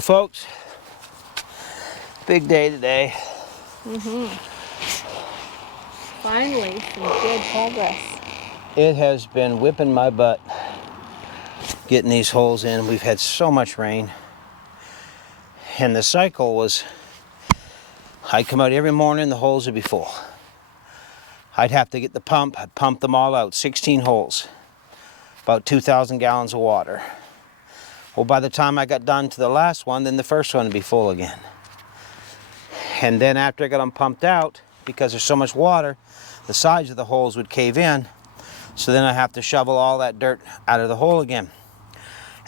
Folks, big day today. Finally, some good progress. It has been whipping my butt getting these holes in. We've had so much rain. And the cycle was, I'd come out every morning, the holes would be full. I'd have to get the pump, I'd pump them all out, 16 holes, about 2,000 gallons of water. Well, by the time I got done to the last one, then the first one would be full again. And then after I got them pumped out, because there's so much water, the sides of the holes would cave in. So then I have to shovel all that dirt out of the hole again.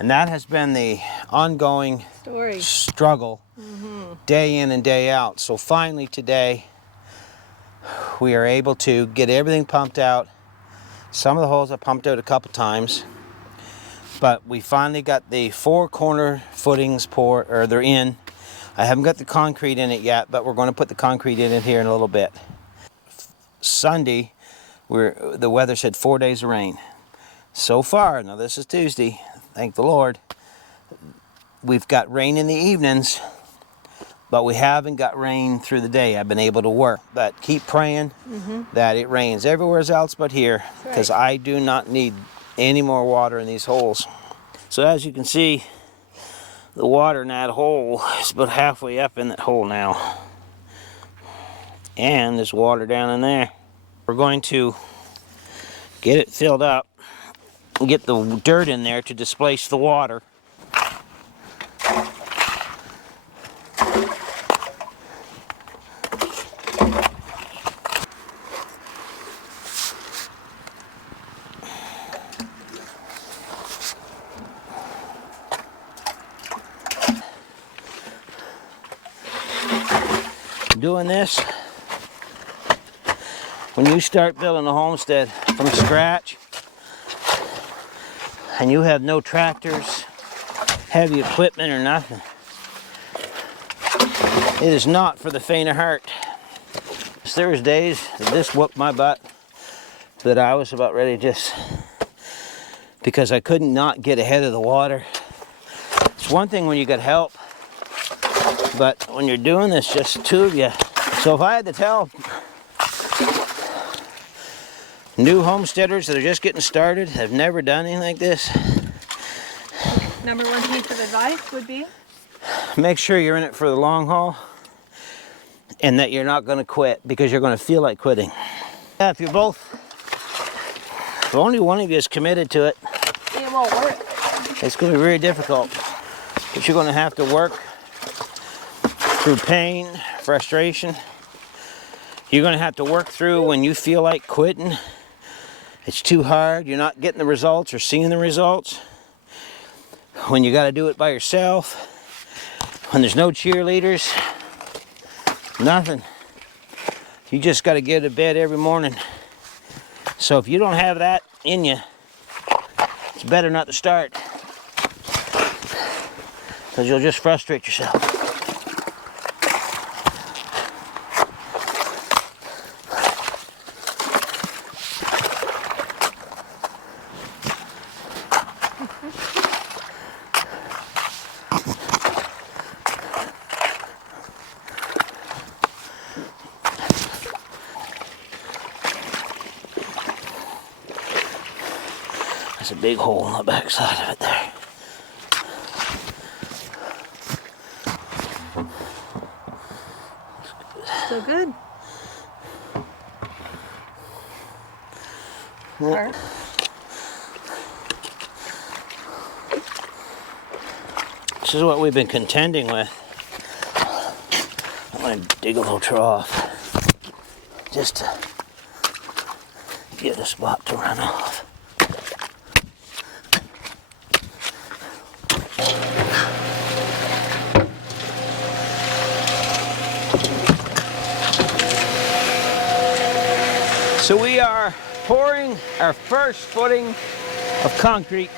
And that has been the ongoing struggle, day in and day out. So finally today, we are able to get everything pumped out. Some of the holes I pumped out a couple times. But we finally got the 4 corner footings poured, or they're in. I haven't got the concrete in it yet, but we're going to put the concrete in it here in a little bit. Sunday, the weather said 4 days of rain. So far, now this is Tuesday, thank the Lord, we've got rain in the evenings, but we haven't got rain through the day. I've been able to work, but keep praying that it rains everywhere else but here, because I do not need any more water in these holes. So as you can see, the water in that hole is about halfway up in that hole now. And there's water down in there. We're going to get it filled up and get the dirt in there to displace the water. Doing this, when you start building a homestead from scratch and you have no tractors, heavy equipment or nothing, it is not for the faint of heart. There was days that this whooped my butt that I was about ready to just, because I couldn't not get ahead of the water. It's one thing when you got help, but when you're doing this, just two of you. So if I had to tell new homesteaders that are just getting started, have never done anything like this, Number one piece of advice would be? make sure you're in it for the long haul and that you're not going to quit, because you're going to feel like quitting. Yeah, if only one of you is committed to it, It won't work. it's going to be very difficult. But you're going to have to work through pain, frustration. You're going to have to work through when you feel like quitting. It's too hard. You're not getting the results or seeing the results. When you got to do it by yourself. When there's no cheerleaders. Nothing. You just got to get to bed every morning. So if you don't have that in you, it's better not to start. Because you'll just frustrate yourself. There's a big hole on the back side of it there. So good. Yeah. This is what we've been contending with. I'm going to dig a little trough just to get a spot to run off. So we are pouring our first footing of concrete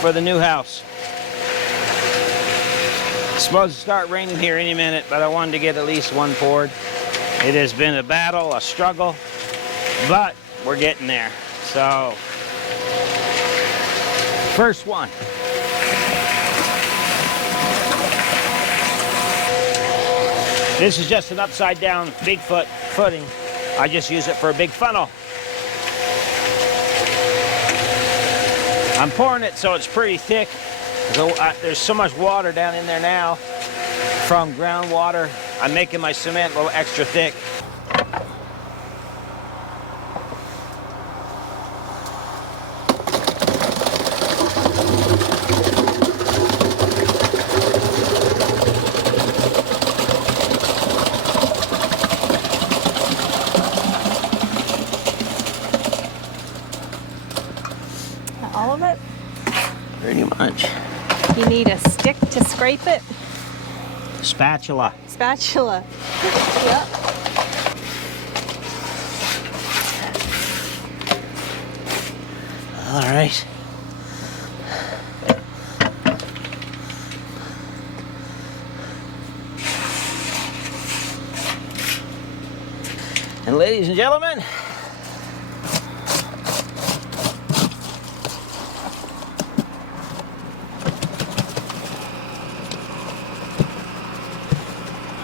for the new house. It's supposed to start raining here any minute, but I wanted to get at least one poured. It has been a battle, a struggle, but we're getting there. So, first one. This is just an upside down Bigfoot footing. I just use it for a big funnel. I'm pouring it so it's pretty thick. There's so much water down in there now from groundwater. I'm making my cement a little extra thick. All of it? Pretty much. You need a stick to scrape it? Spatula. Spatula. Yep. All right. And ladies and gentlemen,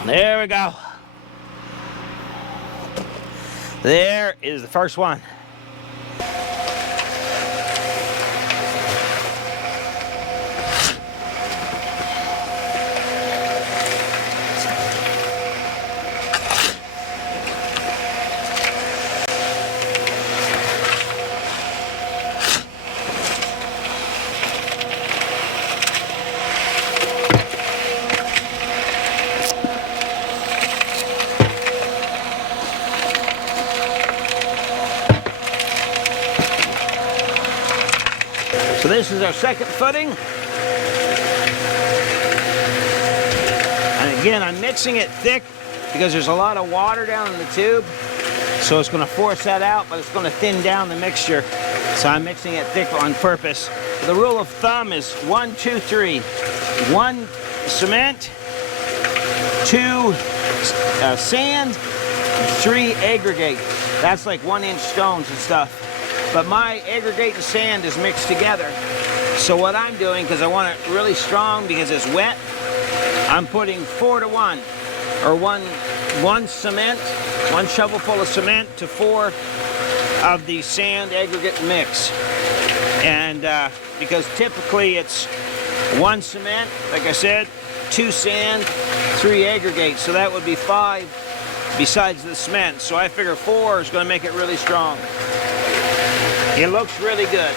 there we go. There is the first one. So this is our second footing. And again, I'm mixing it thick because there's a lot of water down in the tube. So it's going to force that out, but it's going to thin down the mixture. So I'm mixing it thick on purpose. The rule of thumb is 1, 2, 3. 1 cement, 2 sand, 3 aggregate. That's like 1-inch stones and stuff. But my aggregate and sand is mixed together. So what I'm doing, because I want it really strong because it's wet, I'm putting 4 to 1, or one cement, 1 shovelful of cement to 4 of the sand aggregate mix. And because typically it's 1 cement, like I said, 2 sand, 3 aggregate. So that would be 5 besides the cement. So I figure 4 is going to make it really strong. It looks really good.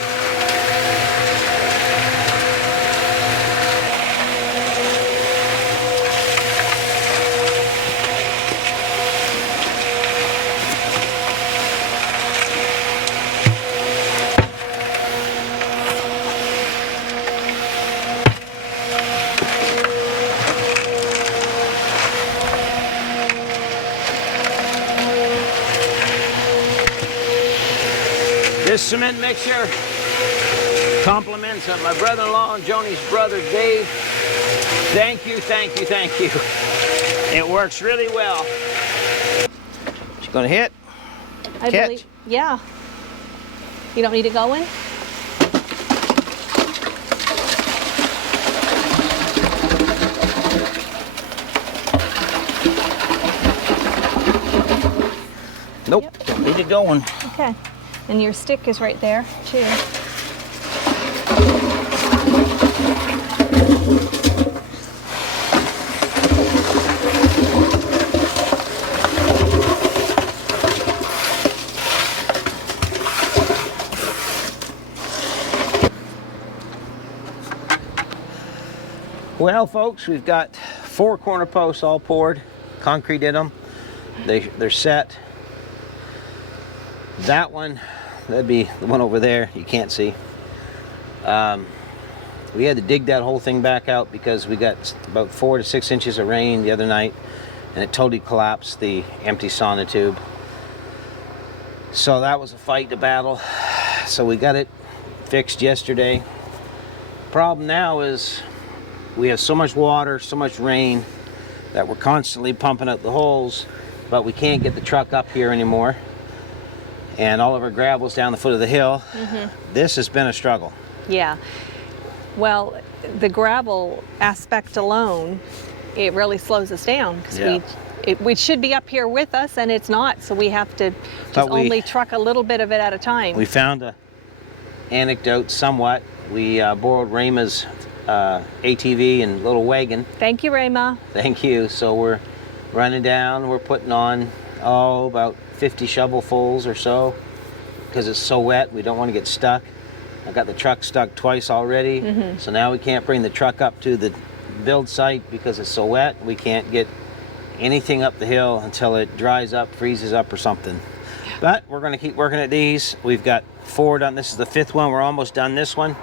This cement mixture compliments my brother-in-law and Joni's brother, Dave. Thank you, thank you, thank you. It works really well. She's gonna hit. I believe. Yeah. You don't need it going? Nope, Yep. need it going. Okay. And your stick is right there, too. Well, folks, we've got 4 corner posts all poured, concrete in them. They're set. That one, that'd be the one over there, you can't see. We had to dig that whole thing back out because we got about 4 to 6 inches of rain the other night and it totally collapsed the empty sauna tube. So that was a fight to battle. So we got it fixed yesterday. Problem now is we have so much water, so much rain that we're constantly pumping out the holes, but we can't get the truck up here anymore. And all of our gravel's down the foot of the hill. Mm-hmm. This has been a struggle. Yeah. Well, the gravel aspect alone it really slows us down because Yeah. we should be up here with us, and it's not. So we have to just But only truck a little bit of it at a time. We found a anecdote somewhat. We borrowed Rayma's ATV and little wagon. Thank you, Rayma. Thank you. So we're running down. We're putting on about 50 shovelfuls or so because it's so wet. We don't want to get stuck. I got the truck stuck twice already. So now we can't bring the truck up to the build site because it's so wet. We can't get anything up the hill until it dries up, freezes up or something. But we're going to keep working at these. We've got 4 done. This is the 5th one. We're almost done this one.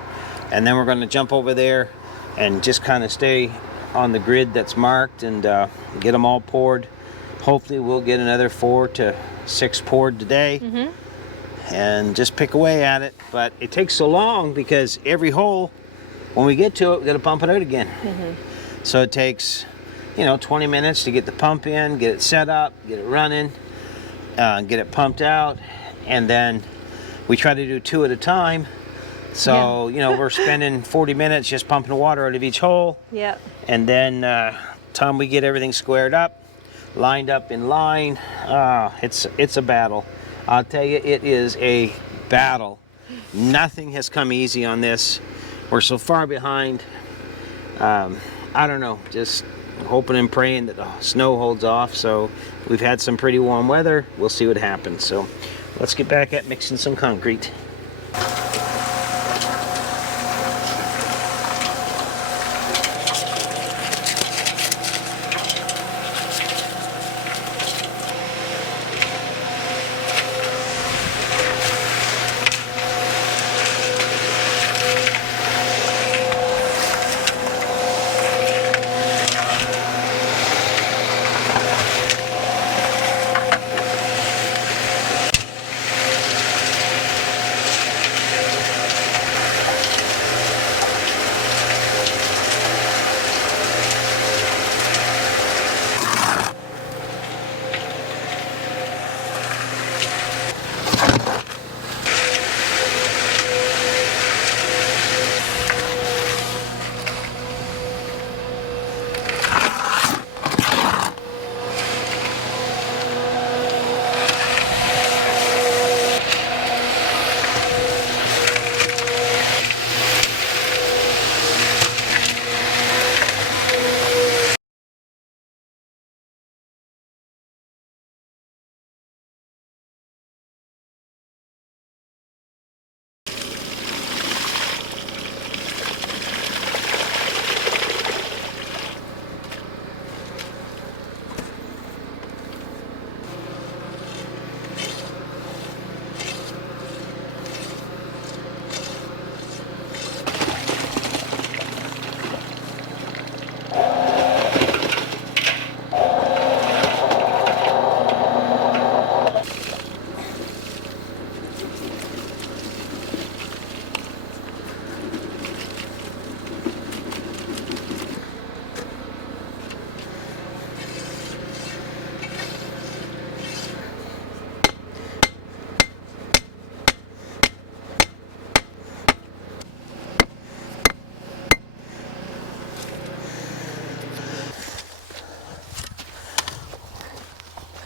And then we're going to jump over there and just kind of stay on the grid that's marked and get them all poured. Hopefully we'll get another 4 to 6 poured today. And just pick away at it. But it takes so long because every hole, when we get to it, we got to pump it out again. So it takes, 20 minutes to get the pump in, get it set up, get it running, get it pumped out, and then we try to do 2 at a time. So, we're spending 40 minutes just pumping the water out of each hole. Yeah. And then time we get everything squared up, lined up in line, it's a battle. I'll tell you, it is a battle. Nothing has come easy on this. We're so far behind. I don't know, just hoping and praying that the snow holds off. So we've had some pretty warm weather. We'll see what happens. So let's get back at mixing some concrete.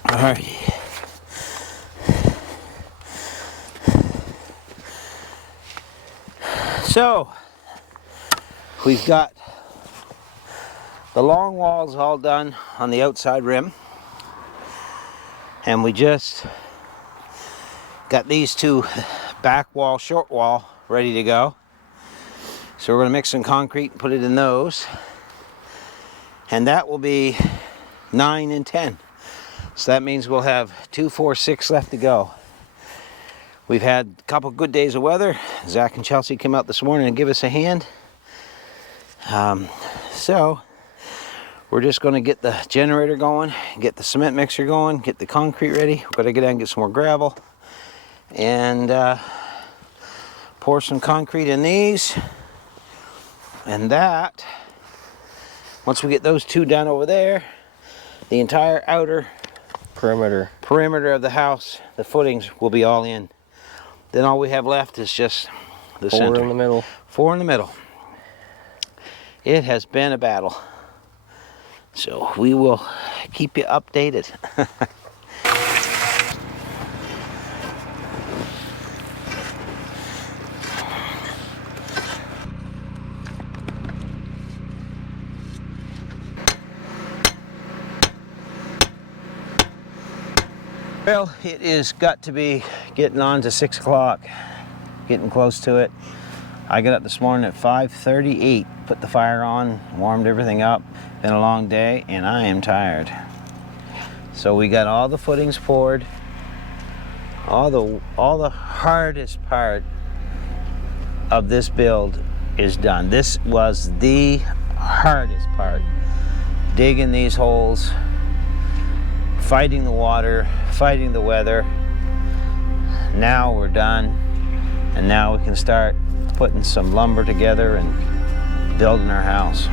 All right. So we've got the long walls all done on the outside rim, and we just got these 2 back wall, short wall ready to go. So we're going to mix some concrete and put it in those, and that will be 9 and 10. So that means we'll have 2, 4, 6 left to go. We've had a couple good days of weather. Zach and Chelsea came out this morning and give us a hand. So we're just going to get the generator going, get the cement mixer going, get the concrete ready. We're going to get down and get some more gravel and pour some concrete in these. And that, once we get those 2 done over there, the entire outer perimeter of the house, the footings will be all in. Then all we have left is just the 4 center. in the middle. 4 in the middle. It has been a battle. So we will keep you updated. Well, it is got to be getting on to 6 o'clock, getting close to it. I got up this morning at 5:38, put the fire on, warmed everything up. Been a long day and I am tired. So we got all the footings poured. All the hardest part of this build is done. This was the hardest part. Digging these holes, fighting the water, fighting the weather. Now we're done, and now we can start putting some lumber together and building our house.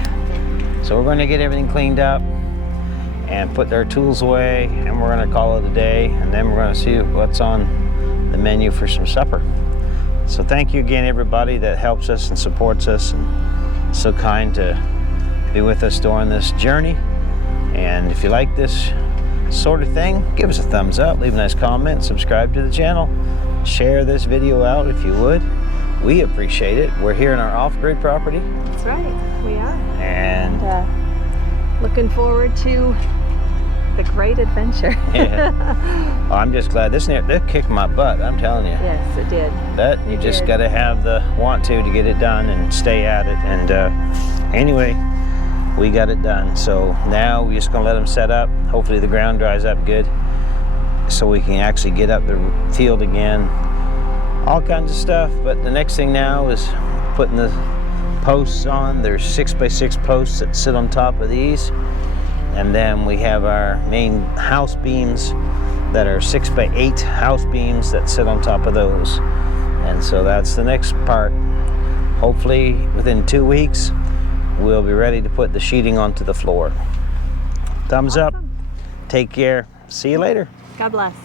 So we're going to get everything cleaned up and put our tools away, and we're going to call it a day, and then we're going to see what's on the menu for some supper. So thank you again, everybody that helps us and supports us and so kind to be with us during this journey. And if you like this sort of thing, give us a thumbs up, leave a nice comment, subscribe to the channel, share this video out if you would. We appreciate it. We're here in our off-grid property. That's right, we are. And looking forward to the great adventure. yeah. Well, I'm just glad that kicked my butt, I'm telling you. Yes, it did. That you just got to have the want to get it done and stay at it. And anyway, we got it done. So now we're just gonna let them set up. Hopefully the ground dries up good so we can actually get up the field again. All kinds of stuff. But the next thing now is putting the posts on. There's 6x6 posts that sit on top of these. And then we have our main house beams that are 6x8 house beams that sit on top of those. And so that's the next part. Hopefully within 2 weeks, we'll be ready to put the sheeting onto the floor. Thumbs up. Take care. See you later. God bless.